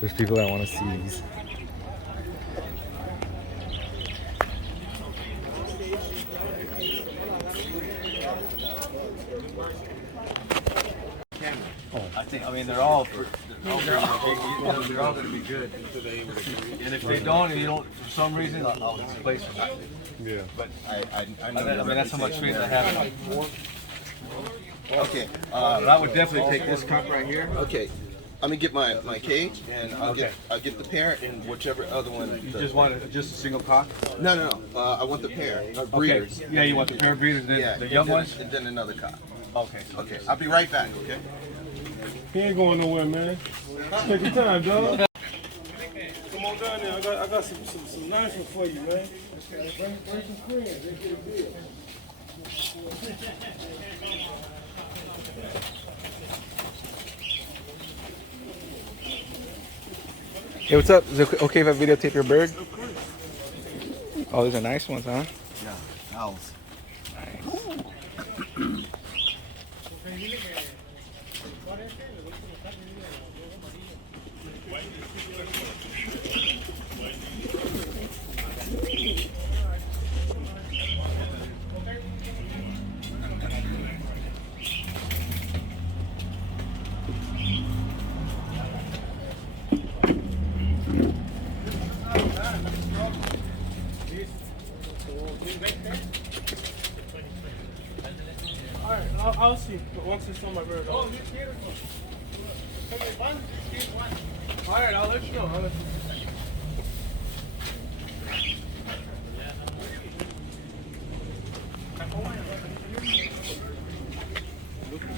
There's people that want to see these. I mean, they're all going to be good. And if they don't, and you don't, for some reason, I'll displace them. Yeah. But I mean, that's how much faith I have in them. Okay. But I would definitely take this cup right here. Okay. I'm gonna get my cage, and I'll get the parent and whichever other one. You just want just a single cock? No. I want the pair, breeders. Okay. Yeah, you want the pair of breeders, and then the young ones, and then another cock. Okay. Okay. I'll be right back. Okay. He ain't going nowhere, man. Take your time, dog. Come on down there. I got some nice one for you, man. Bring some friends. They get a deal. Hey, what's up? Is it okay if I videotape your bird? Oh, these are nice ones, huh? Yeah. Owls. Nice. Alright, I'll see. But once it's on my bird. Oh, alright, I'll let you know.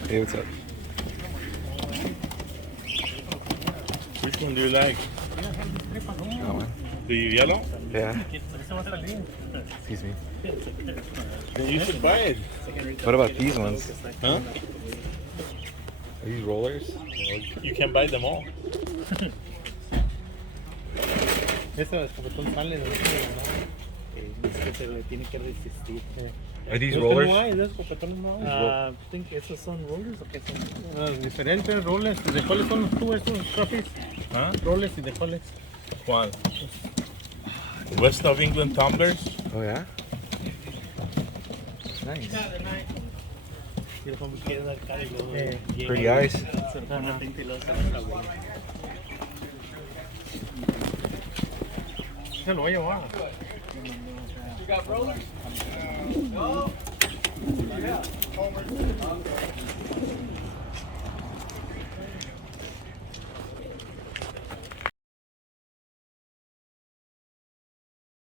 Hey, what's up? Which one do you like? That one. The yellow? Yeah. Excuse me. Then you should buy it. What about these ones? Huh? Are these rollers? You can buy them all. Are these rollers? I think esos son rollers o qué son? Diferentes roles. ¿De cuáles son tú estos trapis? ¿Ah? Roles y de cuáles. ¿Cuál? West of England Tumblers. Oh, yeah? Nice. Quiero como quiero dar cara y luego Pretty eyes. se lo pone pinta y luego se lo sabe. Se lo voy a llevar. You got rollers? No. Yeah.